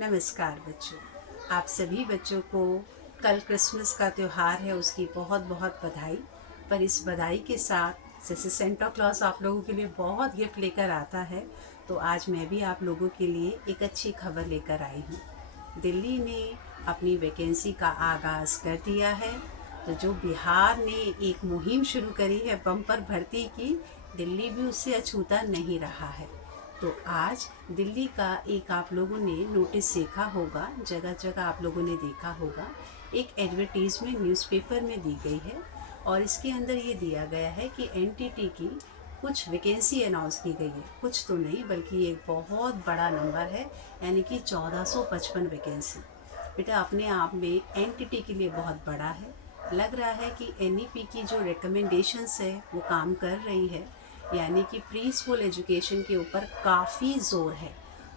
नमस्कार बच्चों। आप सभी बच्चों को कल क्रिसमस का त्यौहार है, उसकी बहुत बहुत बधाई। पर इस बधाई के साथ जैसे सेंटा क्लॉज आप लोगों के लिए बहुत गिफ्ट लेकर आता है, तो आज मैं भी आप लोगों के लिए एक अच्छी खबर लेकर आई हूँ। दिल्ली ने अपनी वैकेंसी का आगाज़ कर दिया है। तो जो बिहार ने एक मुहिम शुरू करी है बम्पर भर्ती की, दिल्ली भी उससे अछूता नहीं रहा है। तो आज दिल्ली का एक आप लोगों ने नोटिस देखा होगा, जगह जगह आप लोगों ने देखा होगा, एक एडवर्टीजमेंट न्यूज़पेपर में दी गई है। और इसके अंदर ये दिया गया है कि एनटीटी की कुछ वैकेंसी अनाउंस की गई है। कुछ तो नहीं बल्कि एक बहुत बड़ा नंबर है, यानी कि 1455 वैकेंसी। बेटा अपने आप में एनटीटी के लिए बहुत बड़ा है। लग रहा है कि एनईपी की जो रिकमेंडेशंस है वो काम कर रही है, यानी कि प्री स्कूल एजुकेशन के ऊपर काफ़ी ज़ोर है।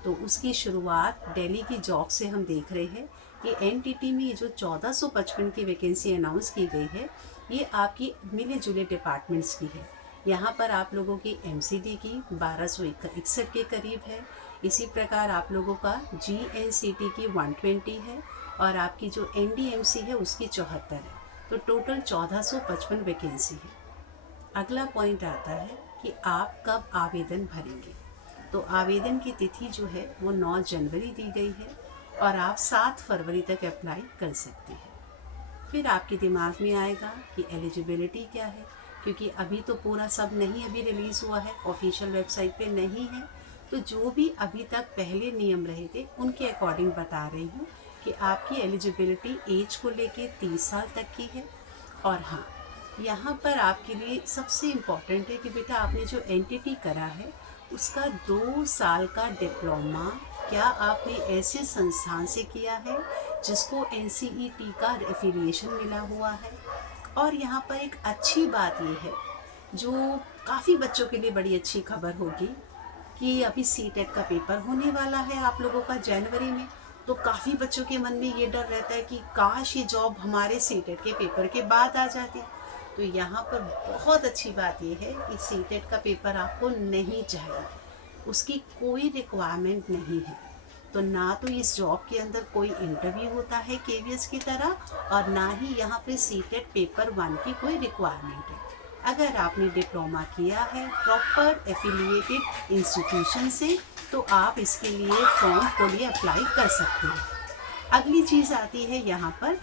तो उसकी शुरुआत दिल्ली की जॉब से हम देख रहे हैं कि एनटीटी में ये जो 1455 की वैकेंसी अनाउंस की गई है, ये आपकी मिले जुले डिपार्टमेंट्स की है। यहाँ पर आप लोगों की एमसीडी की 1261 के करीब है। इसी प्रकार आप लोगों का जीएनसीटी की 120 है और आपकी जो एनडीएमसी है उसकी 74 है। तो टोटल 1455 वैकेंसी है। अगला पॉइंट आता है कि आप कब आवेदन भरेंगे। तो आवेदन की तिथि जो है वो 9 जनवरी दी गई है और आप 7 फरवरी तक अप्लाई कर सकते हैं। फिर आपके दिमाग में आएगा कि एलिजिबिलिटी क्या है, क्योंकि अभी तो पूरा सब नहीं अभी रिलीज़ हुआ है, ऑफिशियल वेबसाइट पे नहीं है। तो जो भी अभी तक पहले नियम रहे थे उनके अकॉर्डिंग बता रही हूँ कि आपकी एलिजिबिलिटी एज को लेके 30 साल तक की है। और हाँ, यहाँ पर आपके लिए सबसे इम्पॉर्टेंट है कि बेटा आपने जो एनटीटी करा है उसका 2 साल का डिप्लोमा क्या आपने ऐसे संस्थान से किया है जिसको एनसीईटी का एफिलिएशन मिला हुआ है। और यहाँ पर एक अच्छी बात ये है, जो काफ़ी बच्चों के लिए बड़ी अच्छी खबर होगी, कि अभी सीटेट का पेपर होने वाला है आप लोगों का जनवरी में। तो काफ़ी बच्चों के मन में ये डर रहता है कि काश ये जॉब हमारे सीटेट के पेपर के बाद आ जाती। तो यहाँ पर बहुत अच्छी बात यह है कि सीटेट का पेपर आपको नहीं चाहिए, उसकी कोई रिक्वायरमेंट नहीं है। तो ना तो इस जॉब के अंदर कोई इंटरव्यू होता है केवीएस की तरह, और ना ही यहाँ पे सीटेट पेपर 1 की कोई रिक्वायरमेंट है। अगर आपने डिप्लोमा किया है प्रॉपर एफिलिएटेड इंस्टीट्यूशन से, तो आप इसके लिए फॉर्म को लिए अप्लाई कर सकते हैं। अगली चीज़ आती है यहाँ पर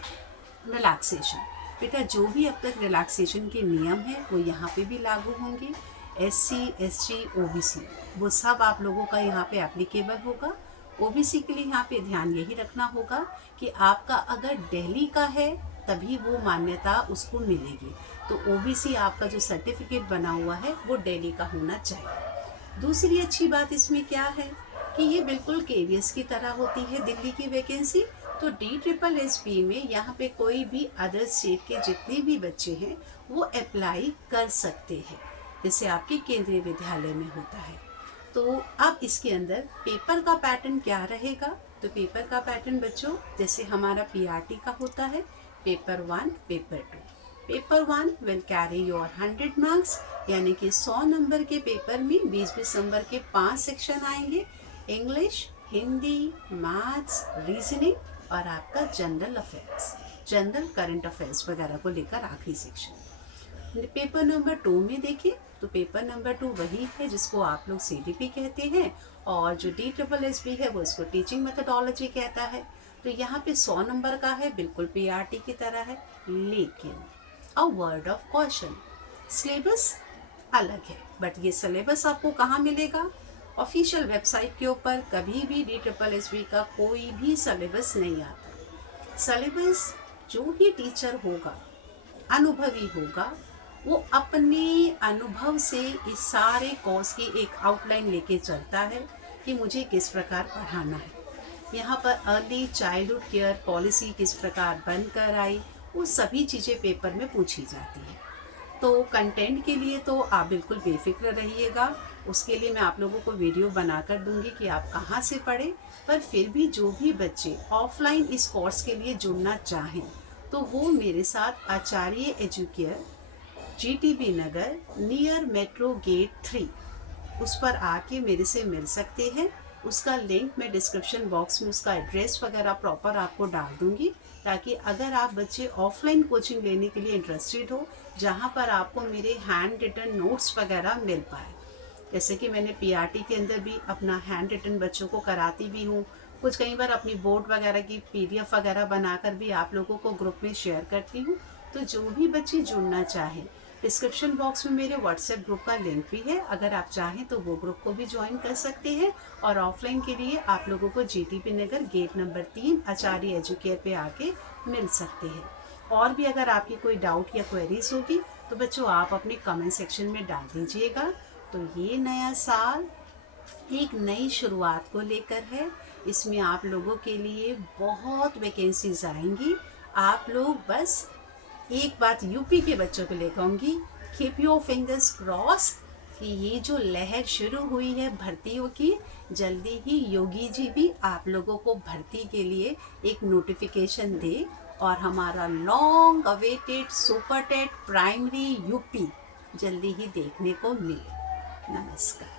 रिलैक्सेशन। बेटा जो भी अब तक रिलैक्सेशन के नियम हैं वो यहाँ पे भी लागू होंगे। एससी, एसटी, ओबीसी वो सब आप लोगों का यहाँ पे एप्लीकेबल होगा। ओबीसी के लिए यहाँ पे ध्यान यही रखना होगा कि आपका अगर दिल्ली का है तभी वो मान्यता उसको मिलेगी। तो ओबीसी आपका जो सर्टिफिकेट बना हुआ है वो दिल्ली का होना चाहिए। दूसरी अच्छी बात इसमें क्या है कि ये बिल्कुल केवीएस की तरह होती है दिल्ली की वैकेंसी। तो DSSB में यहाँ पे कोई भी अदर स्टेट के जितने भी बच्चे हैं वो अप्लाई कर सकते हैं, जैसे आपके केंद्रीय विद्यालय में होता है। तो अब इसके अंदर पेपर का पैटर्न क्या रहेगा। तो पेपर का पैटर्न बच्चों जैसे हमारा पीआरटी का होता है, paper 1, paper 2। Paper 1 will carry your 100 marks, यानी कि 100 नंबर के पेपर में 20-20 नंबर के 5 सेक्शन आएंगे। इंग्लिश, हिंदी, मैथ्स, रीजनिंग और आपका general affairs, general current affairs वगैरह को लेकर आखिरी सेक्शन। पेपर नंबर 2 में देखिए तो पेपर नंबर 2 वही है जिसको आप लोग सीडीपी कहते हैं, और जो DSSB है वो इसको टीचिंग मेथडोलॉजी कहता है। तो यहाँ पे 100 नंबर का है, बिल्कुल पीआरटी की तरह है। लेकिन a word of caution, syllabus अलग है। बट ये सिलेबस आपको कहाँ मिलेगा? ऑफिशियल वेबसाइट के ऊपर कभी भी DSSB का कोई भी सिलेबस नहीं आता। सिलेबस जो भी टीचर होगा, अनुभवी होगा, वो अपने अनुभव से इस सारे कोर्स की एक आउटलाइन लेके चलता है कि मुझे किस प्रकार पढ़ाना है। यहाँ पर अर्ली चाइल्डहुड केयर पॉलिसी किस प्रकार बनकर आई, वो सभी चीज़ें पेपर में पूछी जाती है। तो कंटेंट के लिए तो आप बिल्कुल बेफिक्र रहिएगा, उसके लिए मैं आप लोगों को वीडियो बनाकर दूंगी कि आप कहाँ से पढ़ें। पर फिर भी जो भी बच्चे ऑफलाइन इस कोर्स के लिए जुड़ना चाहें तो वो मेरे साथ आचार्य एजुकेयर, GTB नगर, नियर मेट्रो गेट 3 उस पर आके मेरे से मिल सकते हैं। उसका लिंक मैं डिस्क्रिप्शन बॉक्स में उसका एड्रेस वगैरह प्रॉपर आपको डाल दूंगी, ताकि अगर आप बच्चे ऑफलाइन कोचिंग लेने के लिए इंटरेस्टेड हो, जहाँ पर आपको मेरे हैंड रिटन नोट्स वगैरह मिल पाए। जैसे कि मैंने पीआरटी के अंदर भी अपना हैंड रिटन बच्चों को कराती भी हूँ, कुछ कई बार अपनी बोर्ड वगैरह की पीडीएफ वगैरह बनाकर भी आप लोगों को ग्रुप में शेयर करती हूँ। तो जो भी बच्चे जुड़ना चाहें, डिस्क्रिप्शन बॉक्स में मेरे व्हाट्सएप ग्रुप का लिंक भी है, अगर आप चाहें तो वो ग्रुप को भी ज्वाइन कर सकते हैं। और ऑफलाइन के लिए आप लोगों को जीटीपी नगर गेट नंबर 3 आचार्य एजुकेयर पे आके मिल सकते हैं। और भी अगर आपकी कोई डाउट या क्वेरीज होगी तो बच्चों आप अपने कमेंट सेक्शन में डाल दीजिएगा। तो ये नया साल एक नई शुरुआत को लेकर है, इसमें आप लोगों के लिए बहुत वैकेंसीज आएंगी। आप लोग बस एक बात यूपी के बच्चों को ले कहूँगी, कीप योर फिंगर्स क्रॉस कि ये जो लहर शुरू हुई है भर्तियों की, जल्दी ही योगी जी भी आप लोगों को भर्ती के लिए एक नोटिफिकेशन दे और हमारा long awaited super TET primary UP जल्दी ही देखने को मिले। नमस्कार।